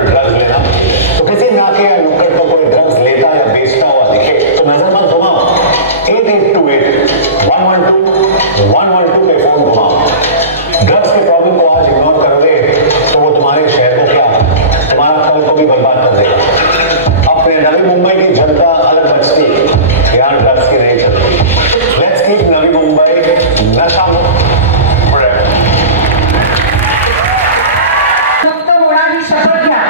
Drugs लेना। तो किसी नाके या नुक्कड़ पर कोई ड्रग्स लेता या बेचता हुआ दिखे तो नजर मत घुमाओ, 8828 112 पे फोन घुमाओ। ड्रग्स के प्रॉब्लम को आज इग्नोर करोगे तो वो तुम्हारे शहर को क्या, तुम्हारा कल को भी बर्बाद कर देगा। अपने नवी मुंबई की जनता अलग बचती, यहाँ ड्रग्स की नहीं चलती। लेट्स कीप नवी मुंबई नशा मुक्त होण्याची शपथ घ्या।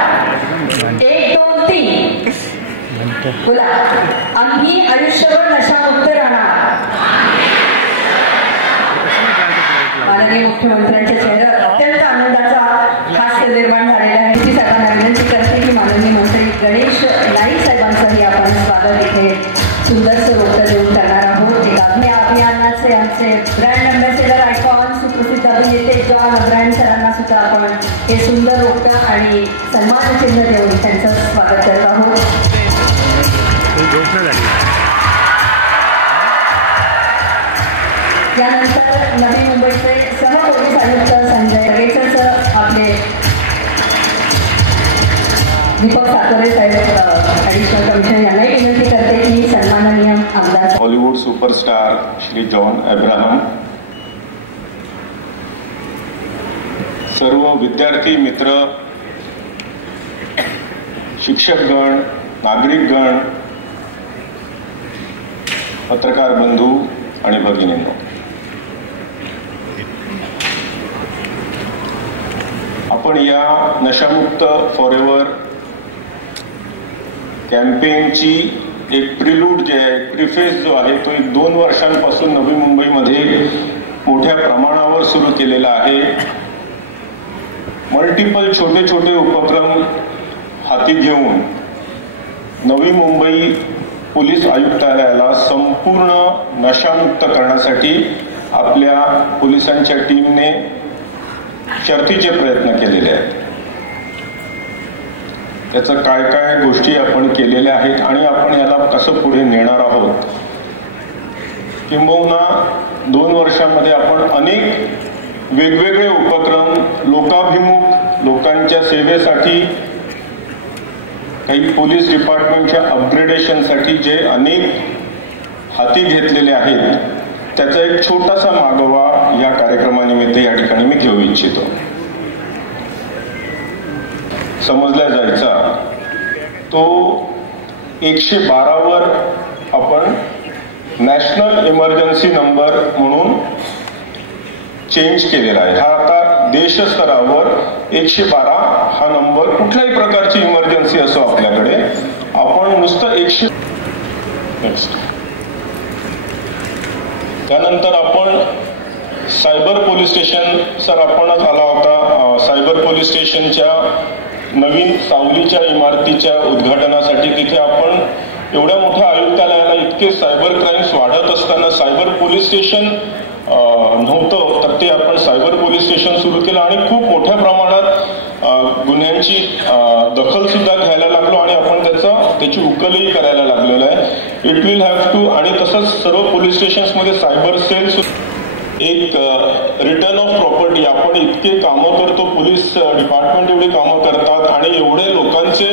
1 2 3 बोला, आम्ही आयुष्यभर नशामुक्त राहणार। माननीय मुख्यमंत्र्यांच्या चेहऱ्यावर अत्यंत आनंदाचा हास्य निर्माण झालेला आहे। मी सर्वांना विनंती करते की माननीय मंत्री गणेश नाईक साहेबांचंही आपण स्वागत इथे सुंदरसं रोपटं देऊन करणार आहोत। एक आम्ही अभियानाचे आमचे ब्रँड अँबॅसेडर आयकॉन सुप्रसिद्ध अभिनेते जॉन अब्राहम सरांना सुद्धा आपण हे सुंदर रोपटं आणि सन्मानचिन्ह देऊन त्यांचं स्वागत करत आहोत। यानंतर नवी मुंबईचे सहपोलीस आयुक्त संजय रेचर सर आपले दीपक सातोरे साहेब ॲडिशनल कमिशनर यांनाही विनंती करते की सन्माननीय आमदार Hollywood superstar Shri John Abraham, सर्व विद्यार्थी मित्र, शिक्षकगण, नागरिकगण, पत्रकार बंधू आणि भगिनींनो, आपण या नशामुक्त फॉरेवर कॅम्पेनची एक प्रिलूड जे आहे, प्रिफेस जो आहे तो 1-2 वर्षांपासून नवी मुंबईमध्ये मोठ्या प्रमाणावर सुरू केलेला आहे। मल्टिपल छोटे छोटे उपक्रम हाती घेऊन नवी मुंबई पोलीस आयुक्तालयाला संपूर्ण नशामुक्त करण्यासाठी आपल्या पोलिसांच्या टीमने शर्थीचे प्रयत्न केलेले आहेत। याचं काय काय गोष्टी आपण केलेल्या आहेत आणि आपण याला कसं पुढे नेणार आहोत, किंबहुना 2 वर्षांमध्ये आपण अनेक वेगवेगळे उपक्रम, लोकाभिमुख, लोकांच्या सेवेसाठी, काही पोलीस डिपार्टमेंटच्या अपग्रेडेशनसाठी जे अनेक हाती घेतलेले आहेत, त्याचा एक छोटासा मागोवा या कार्यक्रमानिमित्त या ठिकाणी मी घेऊ इच्छितो। समजला जायचा तो 112 वर आपण नॅशनल इमर्जन्सी नंबर म्हणून चेंज केलेला आहे। हा आता देशस्तरावर 112 हा नंबर, कुठल्याही प्रकारची इमर्जन्सी असो आपल्याकडे, आपण नुसतं 100। त्यानंतर आपण सायबर पोलीस स्टेशन, सर आपणच आला होता, सायबर पोलीस स्टेशनच्या नवीन सावलीच्या इमारतीच्या उद्घाटनासाठी तिथे आपण एवढ्या मोठ्या आयुक्तालयाला इतके सायबर क्राईम्स वाढत असताना सायबर पोलीस स्टेशन नव्हतं, तर ते आपण सायबर पोलीस स्टेशन सुरू केलं आणि खूप मोठ्या प्रमाणात गुन्ह्यांची दखल सुद्धा घ्यायला लागलो आणि आपण त्याची उकलही करायला लागलेलं आहे। इट विल हॅव टू, आणि तसंच सर्व पोलीस स्टेशन्समध्ये सायबर सेल्स, एक रिटर्न ऑफ प्रॉपर्टी, आपण इतके कामं करतो, पोलीस डिपार्टमेंट एवढे कामं करतात आणि एवढे लोकांचे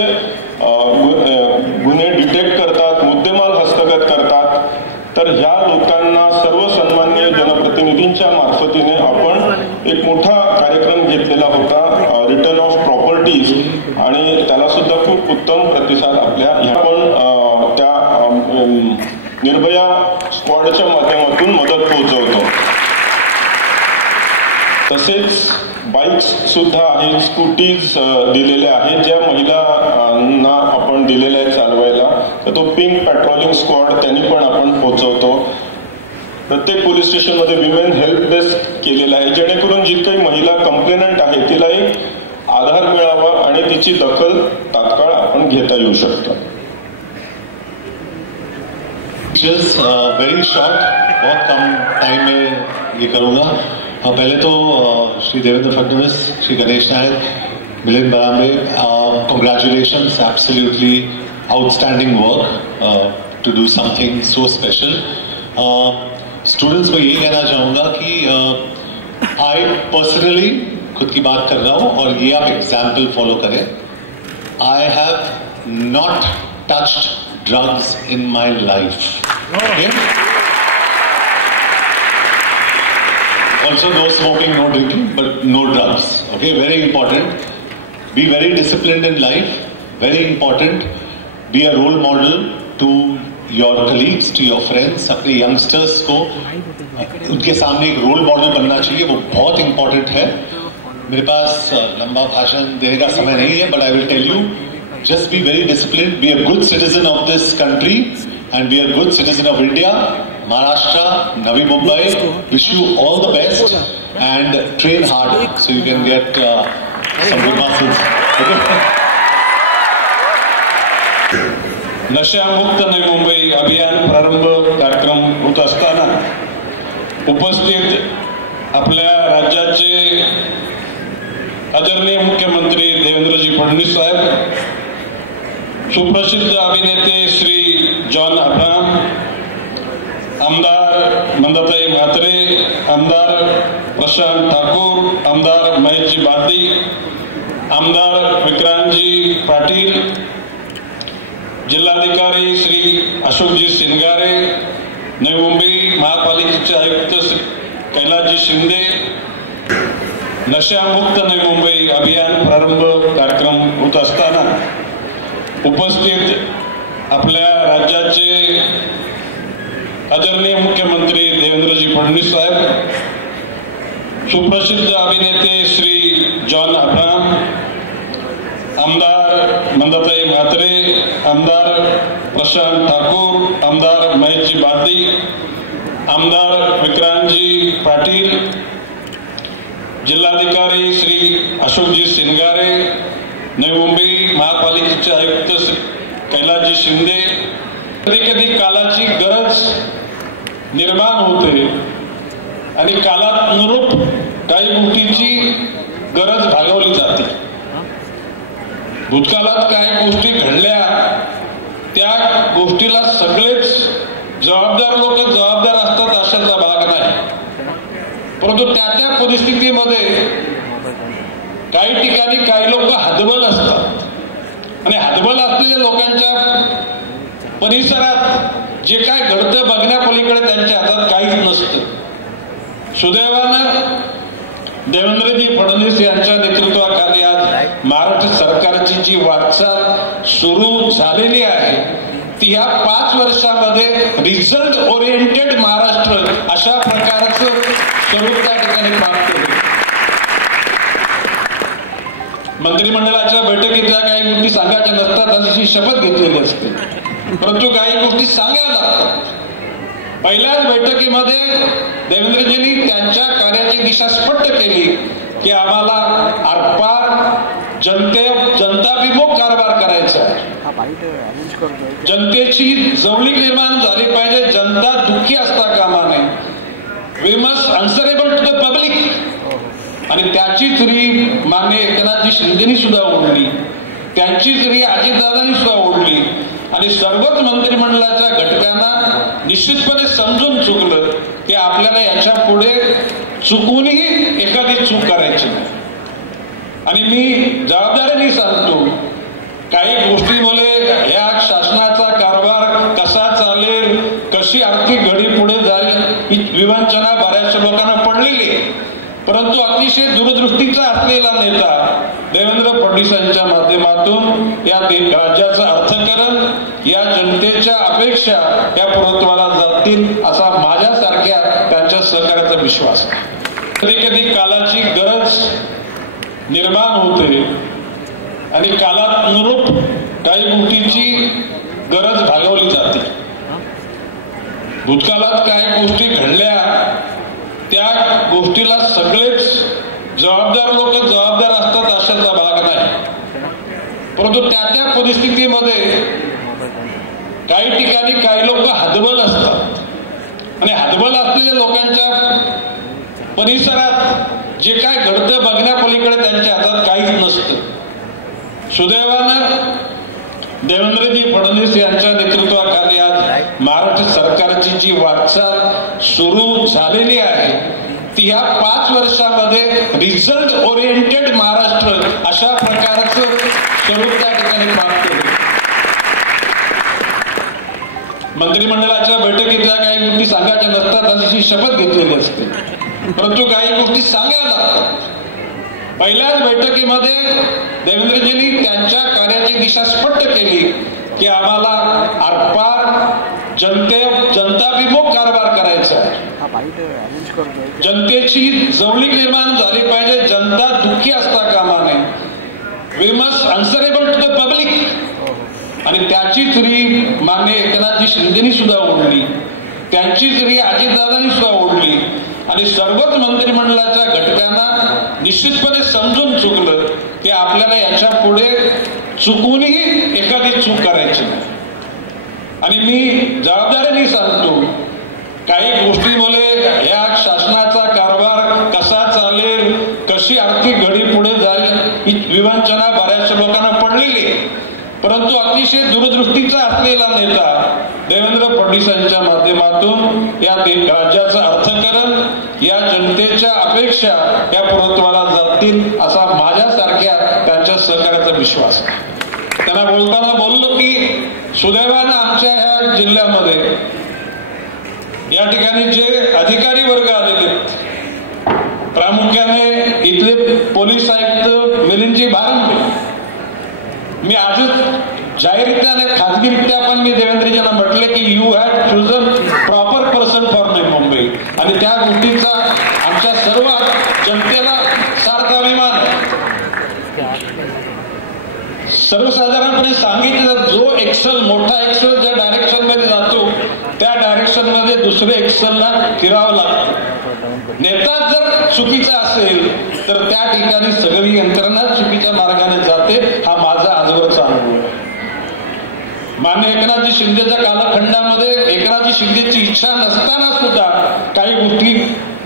गुन्हे डिटेक्ट करतात, मुद्देमाल हस्तगत करतात, तर ह्या लोकांना सर्व सन्माननीय जनप्रतिनिधींच्या मार्फतीने आपण एक मोठा कार्यक्रम घेतलेला होता, रिटर्न ऑफ प्रॉपर्टीज, आणि त्याला सुद्धा खूप उत्तम प्रतिसाद आपल्या आपण त्या निर्भया स्क्वॉडच्या माध्यमातून मदत पोहोचवतो। तसेच बाईक्स सुद्धा आहेत, स्कूटीज दिलेल्या आहेत, ज्या महिलांना आपण दिलेल्या आहेत चालवायला, तर तो पिंक पेट्रोलिंग स्क्वॉड त्यांनी पण आपण पोहोचवतो। प्रत्येक पोलीस स्टेशनमध्ये विमेन हेल्प डेस्क केलेला आहे, जेणेकरून जी काही महिला कंप्लेनंट आहे तिला एक आधार मिळावा आणि तिची दखल तात्काळ आपण घेता येऊ शकतो। वेरी शॉर्ट, बहुत कम टाइम में ये करूँगा। पहले तो श्री देवेंद्र फडणवीस, श्री गणेश नायक, Milind बरांबे, congratulations, absolutely outstanding work to do something so special. Students को ये कहना चाहूँगा कि I personally खुद की बात कर रहा हूँ और ये आप एग्जाम्पल फॉलो करें। I have not touched drugs in my life. Okay? Also, no smoking, no drinking, but no drugs. Okay, very important. Be very disciplined in life. Very important. Be a role model to your colleagues, to your friends. अपने youngsters को उनके सामने एक role model बनना चाहिए, वो बहुत important है. मेरे पास लंबा भाषण देने का समय नहीं है, but I will tell you, just be very disciplined, be a good citizen of this country, and be a good citizen of India, Maharashtra, Navi Mumbai. Wish you all the best and train hard so you can get some good muscles. Okay? नशामुक्त नवी मुंबई अभियान प्रारंभ कार्यक्रम होत असताना उपस्थित आपल्या राज्याचे आदरणीय मुख्यमंत्री देवेंद्रजी फडणवीस साहेब, सुप्रसिद्ध अभिनेते श्री जॉन अब्राहम, आमदार मंदाताई म्हात्रे, आमदार प्रशांत ठाकूर, आमदार महेशजी बादी, आमदार विक्रांतजी पाटील, जिल्हाधिकारी श्री अशोकजी सिंगारे, नवी मुंबई महापालिकेचे आयुक्त कैलासजी शिंदे, नशामुक्त नवी मुंबई अभियान प्रारंभ कार्यक्रम होत असताना उपस्थित आपल्या राज्याचे आदरणीय मुख्यमंत्री देवेंद्रजी फडणवीस साहेब, सुप्रसिद्ध अभिनेते श्री जॉन अब्राहम, आमदार मंदाताई म्हात्रे, आमदार प्रशांत ठाकूर, आमदार महेशजी बादी, आमदार विक्रांतजी पाटील, जिल्हाधिकारी श्री अशोकजी सिंगारे, नवी मुंबई महापालिकेचे आयुक्त कैलासजी शिंदे. कधी कधी कालाची गरज निर्माण होते आणि कालानुरूप काही गोष्टींची गरज भागवली जाते. भूतकाळात काही गोष्टी घडल्या, त्या गोष्टीला सगळेच जबाबदार लोक जबाबदार असतात अशाचा भाग नाही, परंतु त्या परिस्थितीमध्ये काही ठिकाणी काही लोक हतबल असतात आणि हतबल असलेल्या लोकांच्या परिसरात जे काय घडतं बघण्यापलीकडे त्यांच्या हातात काहीच नसतं. सुदैवानं देवेंद्रजी फडणवीस यांच्या नेतृत्वाखाली आज महाराष्ट्र सरकारची जी वाटचाल सुरू झालेली आहे ती ह्या 5 वर्षामध्ये रिझल्ट ओरिएंटेड महाराष्ट्र अशा प्रकारचं स्वरूप त्या ठिकाणी प्राप्त होईल. मंत्रिमंडळाच्या बैठकीतल्या काही गोष्टी सांगायच्या नसतात अशी शपथ घेतलेली असते, परंतु काही गोष्टी सांगायला लागतात. पहिल्याच बैठकीमध्ये देवेंद्रजींनी त्यांच्या कार्याची दिशा स्पष्ट केली की आम्हाला आरपार जनताभिमुख कारभार करायचा आहे. जनतेची जवळीक निर्माण झाली पाहिजे, जनता दुःखी असता कामा नये. We must answerable to the public. आणि त्याचीच री माननीय एकनाथजी शिंदेनी सुद्धा ओढली, त्यांचीच री अजितदादांनी सुद्धा ओढली आणि सर्वच मंत्रिमंडळाच्या घटकांना निश्चितपणे समजून चुकलं की आपल्याला याच्या पुढे चुकूनही एखादी चूक करायची नाही. आणि मी जबाबदारीने सांगतो, काही गोष्टीमुळे या शासनाचा कारभार कसा चालेल, कशी आर्थिक घडी पुढे जाईल ही विवंचना बऱ्याचशा लोकांना पडलेली आहे, परंतु अतिशय दूरदृष्टीचा असलेला नेता देवेंद्र फडणवीसांच्या माध्यमातून या राज्याचं अर्थकारण, या जनतेच्या अपेक्षा या पूर्णत्वाला जातील असा माझ्यासारख्या त्यांच्या सहकार्याचा विश्वास आहे. कधी कधी कालाची गरज निर्माण होते आणि कालानुरूप काही गोष्टींची गरज भागवली जाते. भूतकाळात काही गोष्टी घडल्या, त्या गोष्टीला सगळेच जबाबदार लोक जबाबदार असतात अशाचा भाग नाही, परंतु त्या परिस्थितीमध्ये काही ठिकाणी काही लोक हतबल असतात आणि हतबल असलेल्या लोकांच्या परिसरात जे काय घडतं बघण्यापलीकडे त्यांच्या हातात काहीच नसतं. सुदैवानं देवेंद्रजी फडणवीस यांच्या नेतृत्वाखाली आज महाराष्ट्र सरकारची जी वाटचाल सुरू झालेली आहे ती ह्या 5 वर्षामध्ये रिझल्ट ओरिएंटेड महाराष्ट्र अशा प्रकारचं स्वरूप त्या ठिकाणी त्यांनी प्राप्त केले. मंत्रिमंडळाच्या बैठकीतल्या काही गोष्टी सांगायच्या नसतात अशी शपथ घेतलेली असते, परंतु काही गोष्टी सांगायला लागतात. पहिल्याच बैठकीमध्ये देवेंद्रजींनी त्यांच्या कार्याची दिशा स्पष्ट केली की आम्हाला आरपार जनताभिमुख कारभार करायचा आहे. जनतेची जवळीक निर्माण झाली पाहिजे. जनता दुःखी असता कामा नये. We must answerable to the public. आणि त्याचीच री मान्य एकनाथजी शिंदेनी सुद्धा ओढली, त्यांचीच री अजितदादांनी सुद्धा ओढली. आणि सर्वच मंत्रिमंडळाच्या घटकांना निश्चितपणे समजून चुकलं की आपल्याला याच्या पुढे चुकूनही एखादी चूक करायची नाही. आणि मी जबाबदारीने सांगतो, काही गोष्टीमुळे या शासनाचा कारभार कसा चालेल, कशी आर्थिक घडी पुढे जाईल ही विवंचना बऱ्याचशा लोकांना पडलेली आहे. परंतु अतिशय दूरदृष्टीचा असलेला नेता देवेंद्र फडणवीसांच्या माध्यमातून या राज्याचं अर्थकारण, या जनतेच्या अपेक्षा या पूर्णत्वाला जातील असा माझ्यासारख्या त्यांच्या सहकार्याचा विश्वास आहे. त्यांना बोलताना बोललो की सुदैवानं आमच्या ह्या जिल्ह्यामध्ये या ठिकाणी जे अधिकारी वर्ग आलेले, प्रामुख्याने इथले पोलीस आयुक्त मिलिंदजी बारंबे, मी आजच जाहीररित्या आणि खाजगीरित्या पण मी देवेंद्रजींना म्हटले की you had chosen proper person for Mumbai. आणि त्या गोष्टीचा आमच्या सर्व जनतेला सार्थ अभिमान आहे. सर्वसाधारणपणे सांगितलं, जो एक्सेल मोठा एक्सेल ज्या डायरेक्शन मध्ये जातो त्या डायरेक्शन मध्ये दुसरे एक्सेलला फिरावं लागतं. नेता जर चुकीचा असेल तर त्या ठिकाणी सगळी यंत्रणा चुकीच्या मार्गाने जाते. हा माझा आजवरचा अनुभव आहे. मान्य एकनाथजी शिंदेच्या कालखंडामध्ये एकनाथजी शिंदेची इच्छा नसताना सुद्धा काही गोष्टी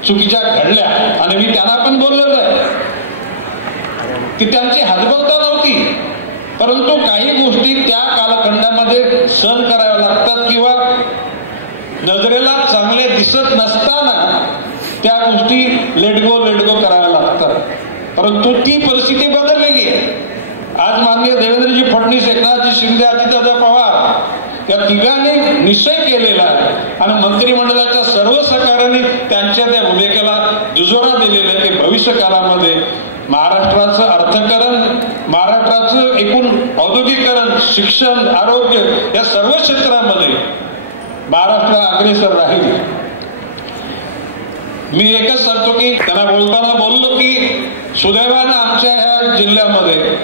चुकीच्या घडल्या आणि मी त्यांना पण बोललेलो आहे की त्यांची हतबलता नव्हती, परंतु काही गोष्टी त्या कालखंडामध्ये सहन कराव्या लागतात किंवा नजरेला चांगले दिसत नसताना त्या गोष्टी लेटगो कराव्या लागतात. परंतु ती परिस्थिती बदललेली आहे. आज माननीय देवेंद्रजी फडणवीस, एकनाथजी शिंदे, अजितदादा पवार या तिघांनी निश्चय केलेला आहे आणि मंत्रिमंडळाच्या सर्व सहकार्याने त्यांच्या त्या भूमिकेला दुजोरा दिलेला आहे की भविष्य काळामध्ये महाराष्ट्राचं अर्थकारण, महाराष्ट्राचं एकूण औद्योगिकरण, शिक्षण, आरोग्य या सर्व क्षेत्रामध्ये महाराष्ट्र अग्रेसर राहील. मी एकच सांगतो की त्यांना बोलताना बोललो की सुदैवानं आमच्या ह्या जिल्ह्यामध्ये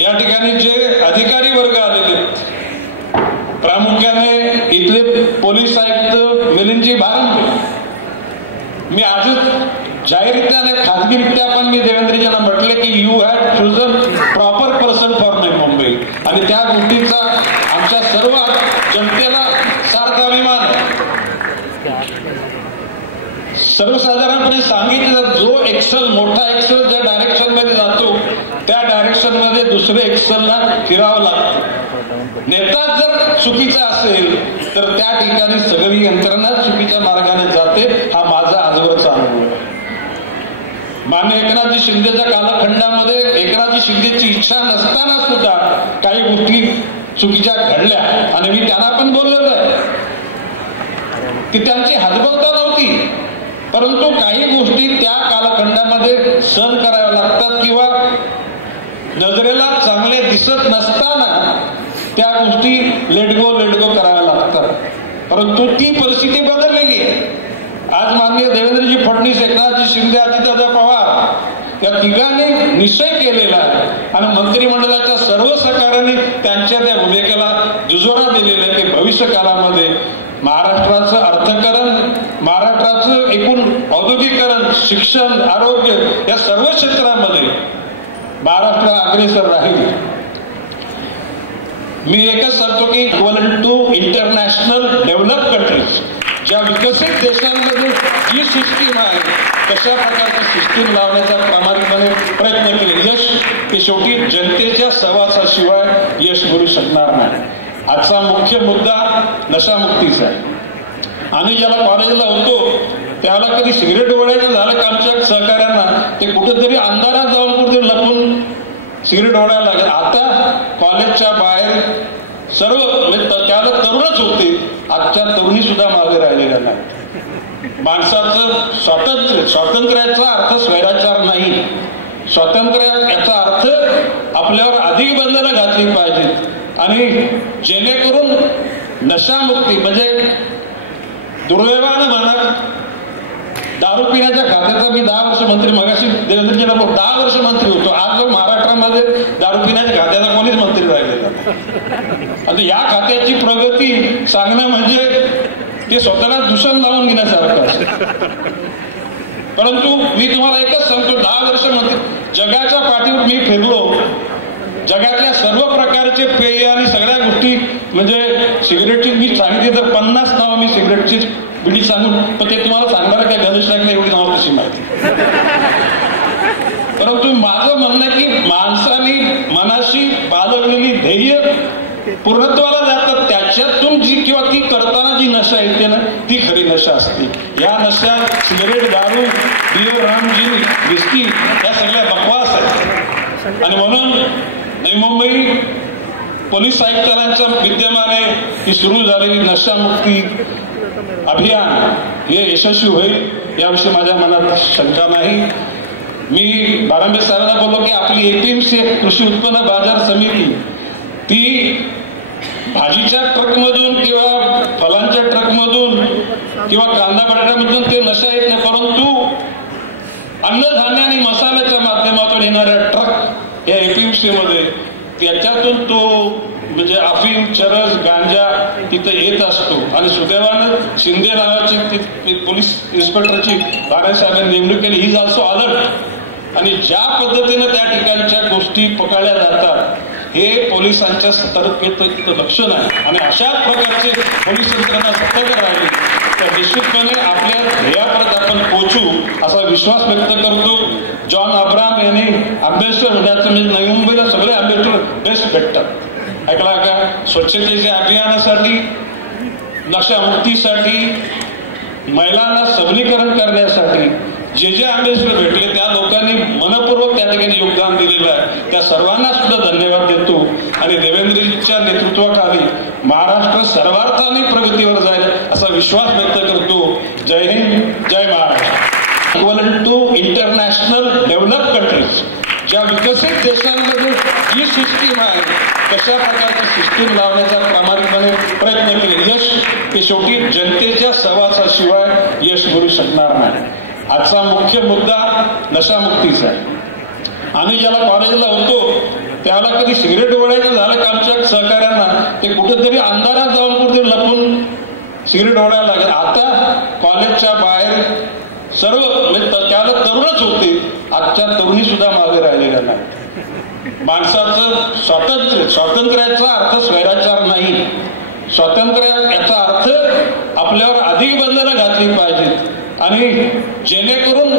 या ठिकाणी जे अधिकारी वर्ग आलेले, प्रामुख्याने इथले पोलीस आयुक्त मिलिंदजी बारंबे, मी आजच जाहीररित्या आणि खाजगीरित्या पण मी देवेंद्रजींना म्हटले की you had chosen proper person for Mumbai. आणि त्या गोष्टीचा आमच्या सर्व जनतेला सार्थ अभिमान आहे. सर्वसाधारणपणे सांगितलं, जो एक्सेल मोठा एक्सेल ज्या डायरेक्शन मध्ये जातो त्या डायरेक्शन मध्ये दुसरे एक्सेलला फिरावं लागतं. नेता जर चुकीचा असेल तर त्या ठिकाणी सगळी यंत्रणा चुकीच्या मार्गाने जाते. हा माझा आजवरचा अनुभव आहे. मान्य एकनाथजी शिंदेच्या कालखंडामध्ये एकनाथजी शिंदेची इच्छा नसताना सुद्धा काही गोष्टी चुकीच्या घडल्या आणि मी त्यांना पण बोललेलो आहे की त्यांची हतबलता नव्हती, परंतु काही गोष्टी त्या कालखंडामध्ये सहन कराव्या लागतात किंवा नजरेला चांगले दिसत नसताना त्या गोष्टी लेटगो कराव्या लागतात. परंतु ती परिस्थिती बदललेली आहे. आज माननीय देवेंद्रजी फडणवीस, एकनाथजी शिंदे, अजितदादा पवार या तिघांनी निश्चय केलेला आहे आणि मंत्रिमंडळाच्या सर्व सहकार्याने त्यांच्या त्या भूमिकेला दुजोरा दिलेला आहे की भविष्य काळामध्ये महाराष्ट्राचं अर्थकारण, महाराष्ट्राचं एकूण औद्योगिकरण, शिक्षण, आरोग्य या सर्व क्षेत्रामध्ये महाराष्ट्र अग्रेसर राहील. मी एकच सांगतो की equivalent to international develop countries, ज्या विकसित देशांमध्ये जी सिस्टीम आहे तशा प्रकारची सिस्टीम लावण्याचा प्रामाणिकपणे प्रयत्न केले. यश हे शेवटी जनतेच्या सहवासाशिवाय यश मिळू शकणार नाही. आजचा मुख्य मुद्दा नशामुक्तीचा आहे. आम्ही ज्याला कॉलेजला होतो त्याला कधी सिगरेट ओढायचं झालं का आमच्या सहकार्यांना ते कुठेतरी अंधारात जाऊन कुठे लपून सिगरेट ओढायला लागेल. आता कॉलेजच्या बाहेर सर्व म्हणजे त्याला तरुणच होते, आजच्या तरुणी सुद्धा मागे राहिलेल्या नाही. माणसाचं स्वातंत्र्याचा अर्थ स्वैराचार नाही. स्वातंत्र्य याचा अर्थ आपल्यावर अधिक बंधनं घातली पाहिजेत आणि जेणेकरून नशामुक्ती म्हणजे दुर्दैवानं म्हणा, दारू पिण्याच्या खात्याचा मी 10 वर्ष मंत्री, मगाशी देवेंद्रजींना 10 वर्ष मंत्री होतो. आज महाराष्ट्रामध्ये दारू पिण्याच्या खात्याचा कोणीच मंत्री राहिलेला. आता या खात्याची प्रगती सांगणं म्हणजे ते स्वतःला दूषण लावून घेण्यासारखं असतं. परंतु मी तुम्हाला एकच सांगतो, 10 वर्ष मंत्री जगाच्या पाठीवर मी फिरलो. जगातल्या सर्व प्रकारचे पेय आणि सगळ्या गोष्टी म्हणजे सिगरेटची मी सांगितली तर 50 नावं मी सिगरेटची बिडी सांगून, पण ते तुम्हाला सांगणार काय गणेश नाईकला एवढी नावं कशी माहिती. परंतु माझं म्हणणं आहे की माणसाने मनाशी बाळगलेली ध्येय पूर्णत्वाला जातात. त्याच्यातून जी किंवा ती करताना जी नशा येते ना, ती खरी नशा असते. या नशा सिगरेट, दारू, बियर, रामजी, विस्की या सगळ्या बकवास आहेत. आणि म्हणून नवी मुंबई पोलीस आयुक्तांच्या विद्यमाने ही सुरू झालेली नशामुक्ती अभियान हे यशस्वी होईल याविषयी माझ्या मनात शंका नाही. मी बारांबे साहेबांना बोललो की आपली एपीएमसी कृषी उत्पन्न बाजार समिती ती भाजीच्या ट्रकमधून किंवा फलांच्या ट्रकमधून किंवा कांदा बटाट्यामधून ते नशा येत नाही, परंतु अन्नधान्य आणि मसाल्याच्या माध्यमातून येणाऱ्या ट्रक या एपीएमसी मध्ये त्याच्यातून तो म्हणजे अफीम, चरस, गांजा तिथं येत असतो. आणि सुदैवानं शिंदे नावाची पोलीस इन्स्पेक्टरची बाळासाहेबांनी नेमणूक केली. He is also alert. आणि ज्या पद्धतीनं त्या ठिकाणच्या गोष्टी पकडल्या जातात हे पोलिसांच्या सतर्कतेचं लक्षण आहे. आणि अशा प्रकारचे पोलीस यंत्रणा सतर्क राहिली तर निश्चितपणे आपल्या ध्येयापर्यंत आपण पोहोचू असा विश्वास व्यक्त करतो. जॉन अब्राम यांनी अभ्यासकर होण्याचं म्हणजे नवी मुंबईला सगळे अभ्यासकर बेस्ट भेटतात. ऐकला का? स्वच्छतेच्या अभियानासाठी, नशामुक्तीसाठी, महिलांना सबलीकरण करण्यासाठी जे जे अभ्यासकर भेटले त्या लोकांनी मनपूर्वक त्या ठिकाणी योगदान दिलेलं आहे. त्या सर्वांना सुद्धा धन्यवाद देतो. आणि देवेंद्रजींच्या नेतृत्वाखाली महाराष्ट्र सर्वार्थाने प्रगतीवर जाईल असा विश्वास व्यक्त करतो. जय हिंद, जय Maharashtra. Equal to international develop countries, ज्या विकसित देशांमध्ये जी सिस्टीम आहे तशा प्रकारची सिस्टीम लावण्याचा प्रामाणिकपणे प्रयत्न केले. यश हे शेवटी जनतेच्या सहवासाशिवाय यश मिळू शकणार नाही. आजचा मुख्य मुद्दा नशामुक्तीचा आहे. आम्ही ज्याला कॉलेजला होतो त्याला कधी सिगरेट ओढायचं झालं का आमच्या सहकार्यांना ते कुठेतरी अंधारात जाऊन कुठेतरी लपून सिगरेट ओढायला लागेल. आता कॉलेजच्या बाहेर सर्व म्हणजे त्याला तरुणच होते, आजच्या तरुणी सुद्धा मागे राहिलेल्या नाही. माणसाचं स्वातंत्र्याचा अर्थ स्वैराचार नाही. स्वातंत्र्य याचा अर्थ आपल्यावर अधिक बंधनं घातली पाहिजेत आणि जेणेकरून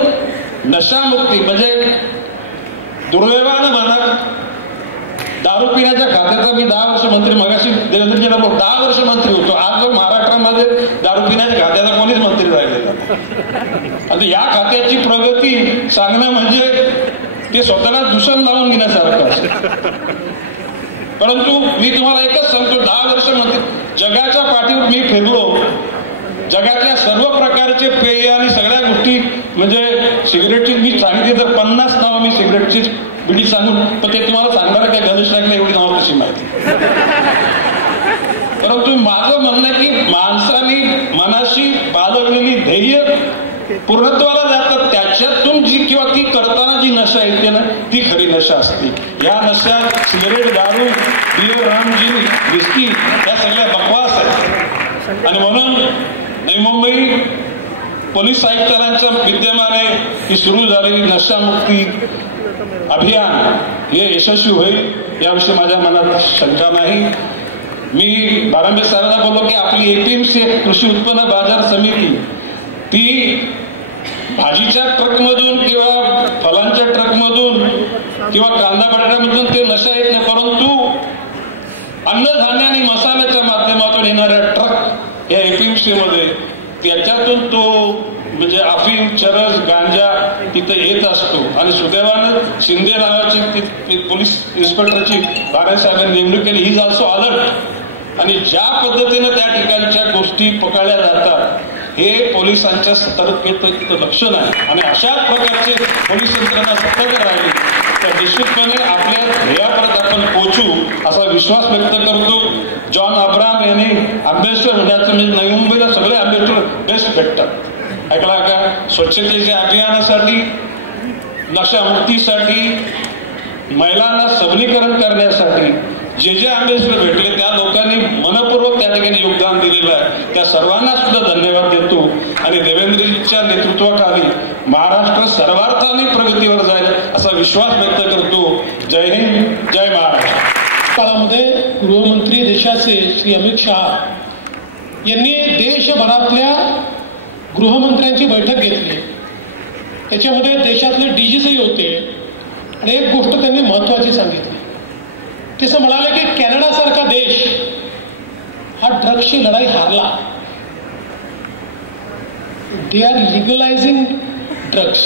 नशामुक्ती म्हणजे दुर्दैवानं म्हणा, दारू पिण्याच्या खात्याचा मी 10 वर्ष मंत्री, मगाशी देवेंद्रजींना 10 वर्ष मंत्री होतो. आज महाराष्ट्रामध्ये दारू पिण्याच्या खात्याचा कोणीच मंत्री राहिलेला. आता या खात्याची प्रगती सांगणं म्हणजे ते स्वतःला दूषण लावून घेण्यासारखं असतं. परंतु मी तुम्हाला एकच सांगतो, 10 वर्ष मंत्री जगाच्या पाठीवर मी फिरलो. जगातल्या सर्व प्रकारचे पेय आणि सगळ्या गोष्टी म्हणजे सिगरेटची मी सांगितली तर 50 नावं मी सिगरेटची बिडी सांगून, पण ते तुम्हाला सांगणार काय गणेश नाईकला एवढी नावं कशी माहिती. परंतु माझं म्हणणं आहे की माणसाने मनाशी बाळगलेली ध्येय पूर्णत्वाला जातात. त्याच्यातून जी किंवा ती करताना जी नशा येते ना, ती खरी नशा असते. या नशा सिगरेट, दारू, बियर, रामजी, विस्की या सगळ्या बकवास आहेत. आणि म्हणून नवी मुंबई पोलीस आयुक्तांच्या विद्यमाने ही सुरू झालेली नशामुक्ती अभियान हे यशस्वी होईल याविषयी माझ्या मनात शंका नाही. मी बारांबे साहेबांना बोललो की आपली एपीएमसी कृषी उत्पन्न बाजार समिती ती भाजीच्या ट्रकमधून किंवा फलांच्या ट्रकमधून किंवा कांदा बटाट्यामधून ते नशा येत नाही, परंतु अन्नधान्य आणि मसाल्याच्या माध्यमातून येणाऱ्या ट्रक या एपीएमसी मध्ये त्याच्यातून तो म्हणजे अफीम, चरस, गांजा तिथं येत असतो आणि सुदैवानं शिंदे नावाची पोलीस इन्स्पेक्टरची बाळासाहेबांनी नेमणूक केली. He is also alert. आणि ज्या पद्धतीनं त्या ठिकाणच्या गोष्टी पकडल्या जातात हे पोलिसांच्या सतर्कतेचं लक्षण आहे. आणि अशा प्रकारचे पोलीस यंत्रणा सतर्क राहिली तर निश्चितपणे आपल्या ध्येयापर्यंत आपण पोहोचू असा विश्वास व्यक्त करतो. जॉन अब्राम यांनी अँबॅसेडर होण्याचं म्हणजे नवी मुंबईला सगळे अँबॅसेडर बेस्ट भेटतात. ऐकला का? स्वच्छतेच्या अभियानासाठी, नशामुक्तीसाठी, महिलांना सबलीकरण करण्यासाठी जे जे अँबॅसेडर भेटले त्या लोकांनी मनपूर्वक त्या ठिकाणी योगदान दिलेलं आहे. त्या सर्वांना सुद्धा धन्यवाद देतो. आणि देवेंद्रजीच्या नेतृत्वाखाली महाराष्ट्र सर्वार्थाने प्रगतीवर जाईल असा विश्वास व्यक्त करतो. जय हिंद, जय महाराष्ट्र. काळामध्ये गृहमंत्री देशाचे श्री अमित शहा यांनी देशभरातल्या गृहमंत्र्यांची बैठक घेतली. त्याच्यामध्ये देशातले डीजीसही होते आणि एक गोष्ट त्यांनी महत्वाची सांगितली. ते असं म्हणाले की कॅनडासारखा देश हा ड्रग्सची लढाई हारला. They are legalising drugs.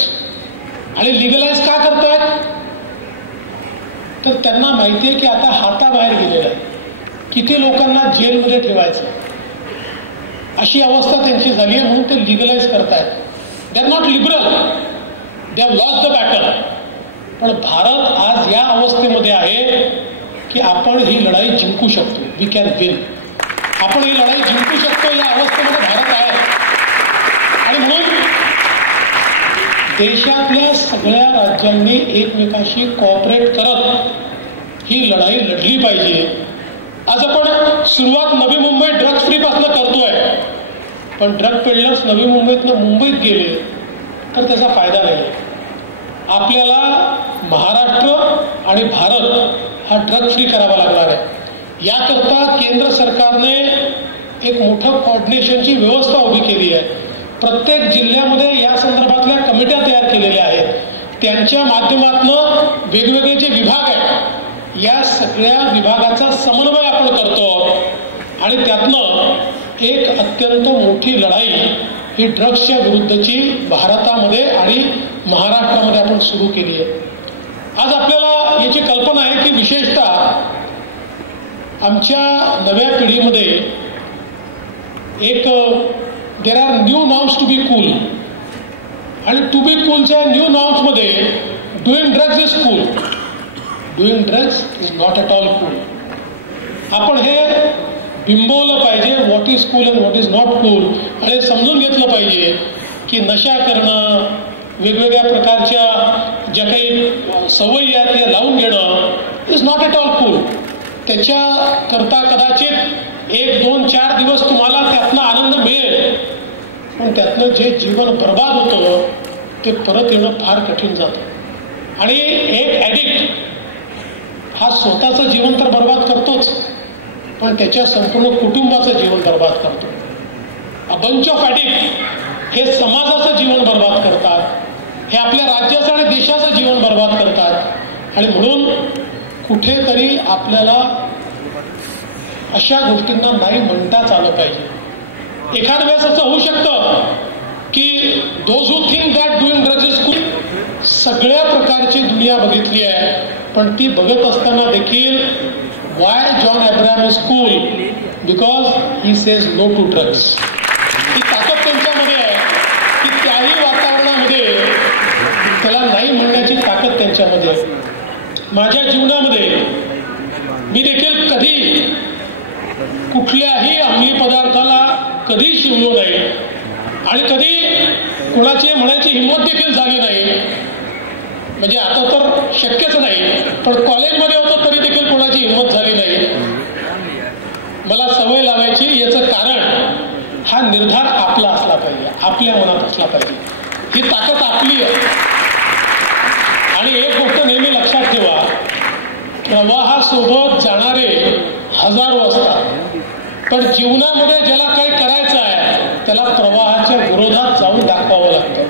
आणि लिगलाइज का करतायत तर त्यांना माहिती आहे की आता हाताबाहेर गेलेला आहे. किती लोकांना जेलमध्ये ठेवायचं अशी अवस्था त्यांची झाली आहे म्हणून ते लिगलाइज करतायत. They are not liberal, they have lost the battle. पण भारत आज या अवस्थेमध्ये आहे की आपण ही लढाई जिंकू शकतो. We can win. आपण ही लढाई जिंकू शकतो या अवस्थेमध्ये भारत आहे. आणि म्हणून देशातल्या सगळ्या राज्यांनी एकमेकांशी कोऑपरेट करत ही लढाई लढली पाहिजे. आज आपण सुरुवात नवी मुंबई ड्रग्ज फ्री पासून करतोय. पण ड्रग पेडलर्स नवी मुंबईतनं मुंबईत गेले तर त्याचा फायदा नाही. आपल्याला महाराष्ट्र आणि भारत हा ड्रग फ्री करावा लागणार आहे. याकरता केंद्र सरकारने एक मोठं कोऑर्डिनेशनची व्यवस्था उभी केली आहे. प्रत्येक जिल्ह्यामध्ये या संदर्भातल्या कमिट्या तयार केलेल्या आहेत. त्यांच्या माध्यमातून वेगवेगळे जे विभाग आहेत या सगळ्या विभागाचा समन्वय आपण करतो आणि त्यातनं एक अत्यंत मोठी लढाई ही ड्रग्सच्या विरुद्धची भारतामध्ये आणि महाराष्ट्रामध्ये आपण सुरू केली आहे. आज आपल्याला याची कल्पना आहे की विशेषतः आमच्या नव्या पिढीमध्ये एक there are new norms to be cool. आणि टू बी कूलच्या न्यू नॉर्म्समध्ये doing drugs is cool. Doing drugs is not at all cool. आपण हे बिंबवलं पाहिजे what is cool and what is not cool. आणि समजून घेतलं पाहिजे की नशा करणं, वेगवेगळ्या प्रकारच्या ज्या काही सवयी आहेत त्या लावून घेणं is not at all cool. त्याच्याकरता कदाचित 1, 2, 4 दिवस तुम्हाला त्यातनं आनंद मिळेल. पण त्यातनं जे जीवन बर्बाद होतं ते परत येणं फार कठीण जातं. आणि एक ॲडिक्ट हा स्वतःचं जीवन तर बर्बाद करतोच पण त्याच्या संपूर्ण कुटुंबाचं जीवन बर्बाद करतो. अ बंच ऑफ ॲडिक्ट हे समाजाचं जीवन बर्बाद करतात. हे आपल्या राज्याचं आणि देशाचं जीवन बर्बाद करतात. आणि म्हणून कुठेतरी आपल्याला अशा गोष्टींना नाही म्हणताच आलं पाहिजे. एखाद वेळेस असं होऊ शकतं की those who think that doing drugs is cool. सगळ्या प्रकारची दुनिया बघितली आहे पण ती बघत असताना देखील why John Abraham is cool because he says no to drugs. ही ताकद त्यांच्यामध्ये आहे की त्याही वातावरणामध्ये त्याला नाही म्हणण्याची ताकद त्यांच्यामध्ये आहे. माझ्या जीवनामध्ये मी देखील कधी कुठल्याही अंमली पदार्थाला कधी शिवलो नाही आणि कधी कुणाची म्हणायची हिंमत देखील झाली नाही. म्हणजे आता तर शक्यच नाही पण कॉलेजमध्ये होतो तरी देखील कोणाची हिंमत झाली नाही. मला सवय लावायची याचं कारण हा निर्धार आपला असला पाहिजे, आपल्या मनात असला पाहिजे. ही ताकद आपली आहे. आणि एक गोष्ट नेहमी लक्षात ठेवा, प्रवाहासोबत जाणारे हजारो असतात पण जीवनामध्ये ज्याला काही करायचं आहे त्याला प्रवाहाच्या विरोधात जाऊन दाखवावं लागतं.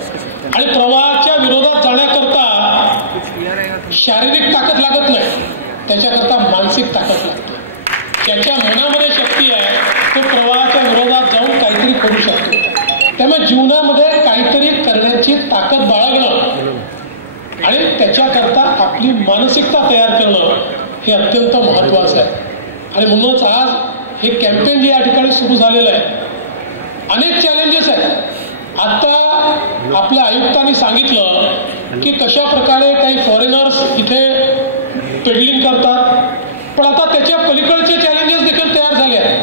आणि प्रवाहाच्या विरोधात जाण्याकरता शारीरिक ताकद लागत नाही, त्याच्याकरता मानसिक ताकद लागते. ज्याच्या मनामध्ये शक्ती आहे तो प्रवाहाच्या विरोधात जाऊन काहीतरी करू शकतो. त्यामुळे जीवनामध्ये काहीतरी करण्याची ताकद बाळगणं आणि त्याच्याकरता आपली मानसिकता तयार करणं हे अत्यंत महत्त्वाचं आहे. आणि म्हणूनच आज हे कॅम्पेन जे या ठिकाणी सुरू झालेलं आहे, अनेक चॅलेंजेस आहेत. आता आपल्या आयुक्तांनी सांगितलं की कशा प्रकारे काही फॉरेनर्स इथे पेडलिंग करतात, पण आता त्याच्या पलीकडचे चॅलेंजेस देखील तयार झाले आहेत.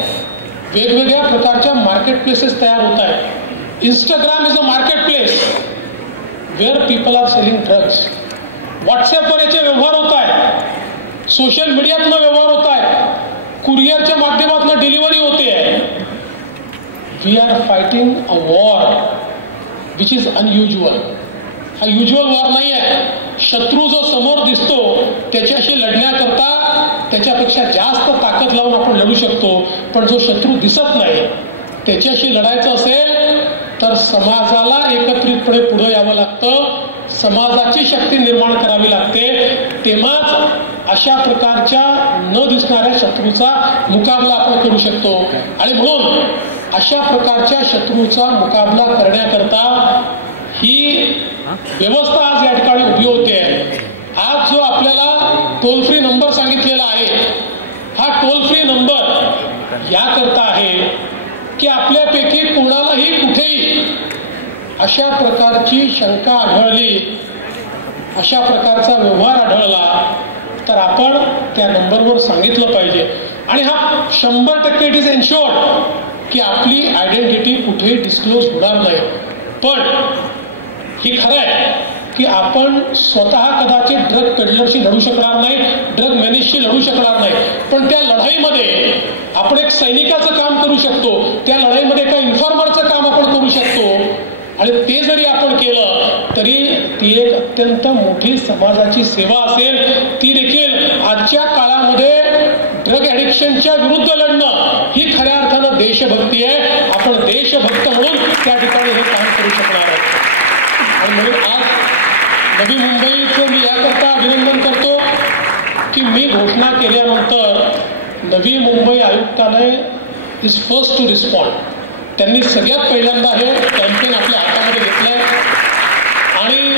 वेगवेगळ्या प्रकारच्या मार्केट प्लेसेस तयार होत आहेत. Instagram is a market place where people are selling drugs. व्हॉट्सअपवर याचे व्यवहार होत आहेत, सोशल मीडियातनं व्यवहार होत आहेत, कुरिअरच्या माध्यमातून डिलिव्हरी होते आहे. We are fighting a war which is unusual. हा युज्युअल वॉर नाही आहे. शत्रू जो समोर दिसतो त्याच्याशी लढण्याकरता त्याच्यापेक्षा जास्त ताकद लावून आपण लढू शकतो, पण जो शत्रू दिसत नाही त्याच्याशी लढायचं असेल तर समाजाला एकत्रितपणे पुढे यावं लागतं, समाजाची शक्ती निर्माण करावी लागते. तेव्हाच अशा प्रकारच्या न दिसणाऱ्या शत्रूचा मुकाबला आपण करू शकतो. आणि म्हणून अशा प्रकारच्या शत्रूचा मुकाबला करण्याकरता ही व्यवस्था आज या ठिकाणी उभी होते. आज जो आपल्याला टोल फ्री नंबर सांगितलेला आहे, हा टोल फ्री नंबर याकरता आहे की आपल्यापैकी कोणालाही कुठेही अशा प्रकारची शंका आढळली, अशा प्रकारचा व्यवहार आढळला तर आपण त्या नंबरवर सांगितलं पाहिजे. आणि हा 100% इट इज एन्श्योर्ड की आपली आयडेंटिटी कुठेही डिस्क्लोज होणार नाही. पण हे खरं आहे की आपण स्वतः कदाचित ड्रग पेडलरशी लढू शकणार नाही, ड्रग मॅनेजशी लढू शकणार नाही, पण त्या लढाईमध्ये आपण एक सैनिकाचं काम करू शकतो, त्या लढाईमध्ये एका इन्फॉर्मरचं काम आपण करू शकतो. आणि ते जरी आपण केलं तरी ती एक अत्यंत मोठी समाजाची सेवा असेल. ती देखील आजच्या काळामध्ये ड्रग ॲडिक्शनच्या विरुद्ध लढणं ही खऱ्या अर्थानं देशभक्ती आहे. आपण देशभक्त म्हणून त्या ठिकाणी हे काम करू शकणार आहे. आणि म्हणून आज नवी मुंबईचं मी याकरता अभिनंदन करतो की मी घोषणा केल्यानंतर नवी मुंबई आयुक्तालय इज फर्स्ट टू रिस्पॉन्ड. त्यांनी सगळ्यात पहिल्यांदा हे कॅम्पेन आपल्या हातामध्ये घेतलंय. आणि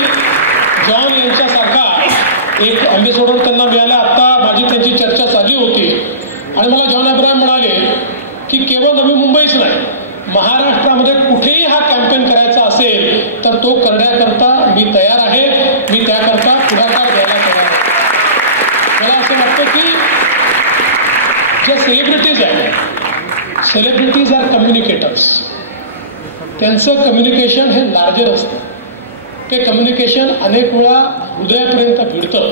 जॉन यांच्यासारखा एक अँबेसॅडर त्यांना मिळाला. आता माझी त्यांची चर्चा चालली होती आणि मला जॉन अब्राहम म्हणाले की केवळ नवी मुंबईच नाही, महाराष्ट्रामध्ये कुठेही हा कॅम्पेन करायचा असेल तर तो करण्याकरता मी तयार आहे, मी त्याकरता पुढाकार द्यायला तयार आहे. मला असं वाटतं की जे सेलिब्रिटीज आहेत, सेलिब्रिटीज आर कम्युनिकेटर्स. त्यांचं कम्युनिकेशन हे लार्जर असतं. ते कम्युनिकेशन अनेक वेळा हृदयापर्यंत भिडतं.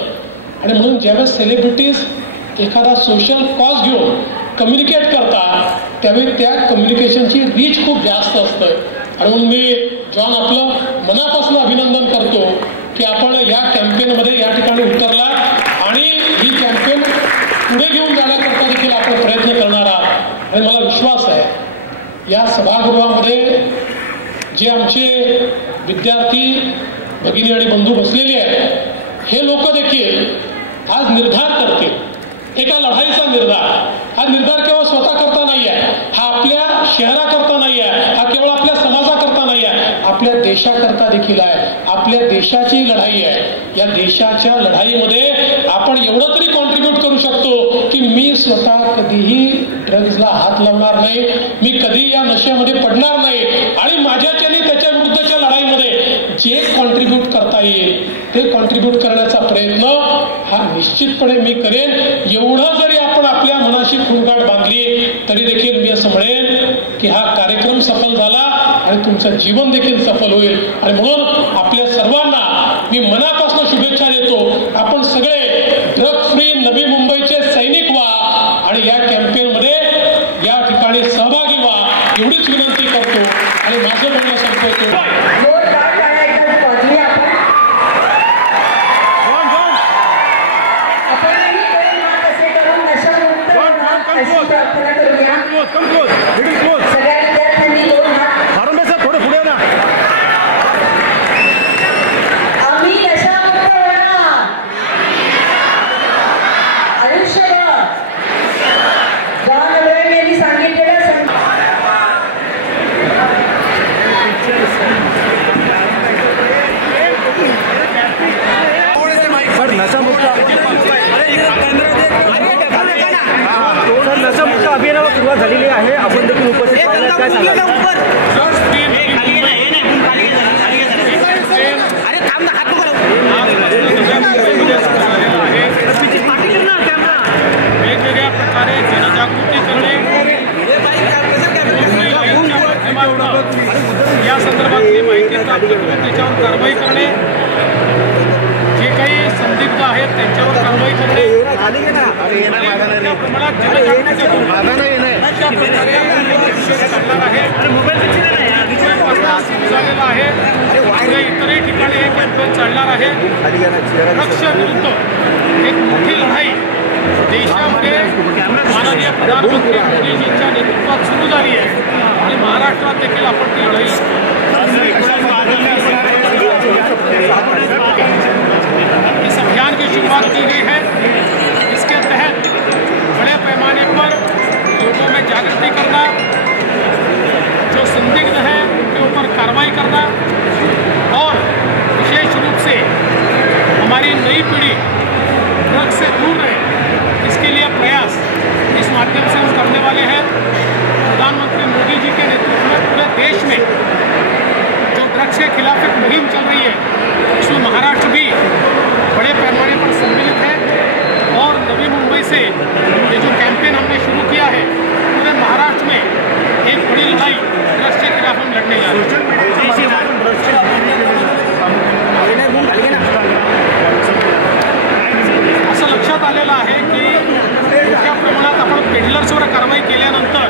आणि म्हणून ज्यावेळेस सेलिब्रिटीज एखादा सोशल कॉज घेऊन कम्युनिकेट करतात त्यावेळी त्या कम्युनिकेशनची रीच खूप जास्त असतं. आणि म्हणून मी जॉन आपलं मनापासून अभिनंदन करतो की आपण या कॅम्पेनमध्ये या ठिकाणी उतरला आणि ही कॅम्पेन पुढे घेऊन जाण्याकरता देखील आपण प्रयत्न करणार आहात. आणि मला विश्वास आहे या सभागृहामध्ये जे आमचे विद्यार्थी भगिनी आणि बंधू बसलेले आहेत, हे लोक देखील आज निर्धार करतील, एका लढाईचा निर्धार. हा निर्धार केवळ स्वतः करता नाही आहे, हा आपल्या शहराकरता नाही आहे, हा केवळ आपल्या समाजाकरता नाही आहे, आपल्या देशाकरता देखील आहे. आपल्या देशाची लढाई आहे. या देशाच्या लढाईमध्ये आपण एवढं तरी कॉन्ट्रीब्यूट करू शकतो की मी स्वतः कधीही ड्रग्जला हात लावणार नाही, मी कधी या नशेमध्ये पडणार नाही. आणि माझ्याच्याने त्याच्या विरुद्धच्या लढाईमध्ये जे कॉन्ट्रीब्यूट करता येईल ते कॉन्ट्रीब्यूट करण्याचा प्रयत्न हा निश्चितपणे मी करेन. एवढं जरी आपण आपल्या मनाशी खूणगाठ बांधली तरी देखील मी असं म्हणेन की हा कार्यक्रम सफल झाला आणि तुमचं जीवन देखील सफल होईल. आणि म्हणून आपल्या सर्वांना मी मनापासून शुभेच्छा देतो. आपण सगळे ड्रग फ्री नवी मुंबईचे सैनिक व्हा आणि या कॅम्पेनमध्ये या ठिकाणी सहभागी व्हा एवढीच विनंती करतो आणि माझं बोलणं संपवतो. सांगितलेलं वेगवेगळ्या प्रकारे जनजागृती करणे, या संदर्भातली माहिती प्राप्त करून त्याच्यावर कारवाई करणे, जे काही संदिग्ध आहेत त्यांच्यावर कारवाई करणे, मोठ्या प्रमाणात जनजागृती करून अशा प्रकारे चालणार आहे. झालेला आहे. इतरही ठिकाणी हे कॅम्पेन चालणार आहे. ड्रग्सविरुद्ध एक मोठी लढाई देशामध्ये माननीय प्रधानमंत्री मोदीजींच्या नेतृत्वात सुरू झाली आहे आणि महाराष्ट्रात देखील आपण ती लढाई इस अभियान की शुरुआत की गई है. इसके तहत बड़े पैमाने पर लोगों में जागृति करना, जो संदिग्ध है उनके ऊपर कार्रवाई करना और विशेष रूप से हमारी नई पीढ़ी ड्रग्स से दूर रहे, इसके लिए प्रयास इस माध्यम से हम करने वाले हैं. प्रधानमंत्री मोदी जी के नेतृत्व में पूरे देश में जो ड्रग्स के खिलाफ एक मुहिम चल रही है, उसमें महाराष्ट्र भी बड़े पैमाने पर सम्मिलित है और नवी मुंबई से ये जो कैंपेन हमने शुरू किया है, पूरे महाराष्ट्र में एक बड़ी लड़ाई ड्रग्स के खिलाफ हम लड़ने जा रहे हैं. असं लक्षात आलेलं आहे की मोठ्या प्रमाणात आपण पेडलर्सवर कारवाई केल्यानंतर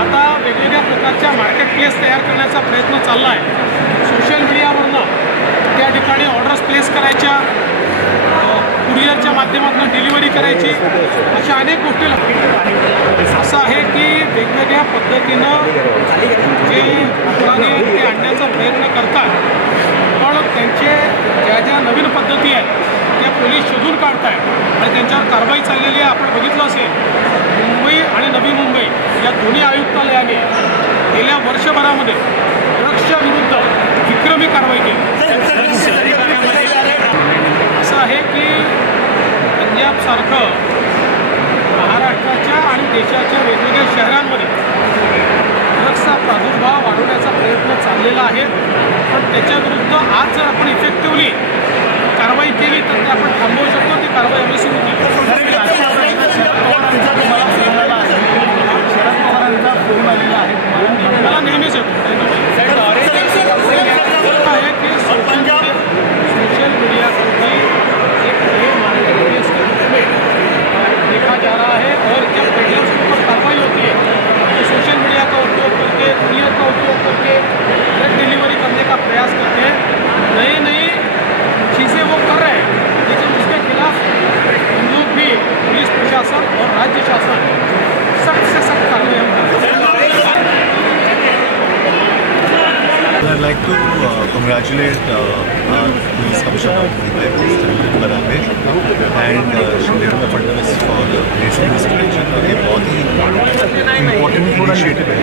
आता वेगवेगळ्या प्रकारच्या मार्केट प्लेस तयार करण्याचा प्रयत्न चालला आहे. सोशल मीडियावरनं त्या ठिकाणी ऑर्डर्स प्लेस करायच्या, कुरिअरच्या माध्यमातून डिलिव्हरी करायची, अशा अनेक गोष्टी असं आहे की वेगवेगळ्या पद्धतीनं जे अपराधी ते आणण्याचा प्रयत्न करतात, पण त्यांचे ज्या नवीन पद्धती आहेत त्या पोलीस शोधून काढत आहेत आणि त्यांच्यावर कारवाई चाललेली आहे. आपण बघितलं असेल मुंबई आणि नवी मुंबई या दोन्ही आयुक्तालयाने गेल्या वर्षभरामध्ये ड्रग्सच्या विरुद्ध विक्रमी कारवाई केली. असं आहे की पंजाबसारखं महाराष्ट्राच्या आणि देशाच्या वेगवेगळ्या शहरांमध्ये ड्रग्सचा प्रादुर्भाव वाढवण्याचा प्रयत्न चाललेला आहे. पण त्याच्याविरुद्ध आज जर आपण इफेक्टिव्हली कारवाई केली तर ते आपण थांबवू शकतो. ती कारवाई आम्ही सुरू केली. शरद पवारांचा फोन आलेला आहे, मला नेहमीच येतो आहे की सोशल मीडिया को भी एक नए मार्केट के रूप में देखा जा रहा है और जब पेडलर्स के ऊपर कार्रवाई होती है तो सोशल मीडिया का उपयोग करके, कुरियर का उपयोग करके ड्रग डिलीवरी करने का प्रयास करते हैं. नई नई चीज़ें वो कर रहे हैं, लेकिन उसके खिलाफ हम लोग भी पुलिस प्रशासन और राज्य शासन सख्त से सख्त कार्रवाई हम करते हैं. I'd like to congratulate our police commissioner Milind Barambe and Shri Devendra Fadnavis for raising this attention. ये बहुत ही इम्पोर्टेंट इनिशिएटिव है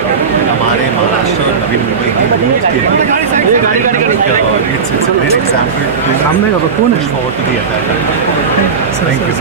हमारे महाराष्ट्र और नवी मुंबई के यूथ के लिए. It's a great example to push forward to the entire country. Thank you.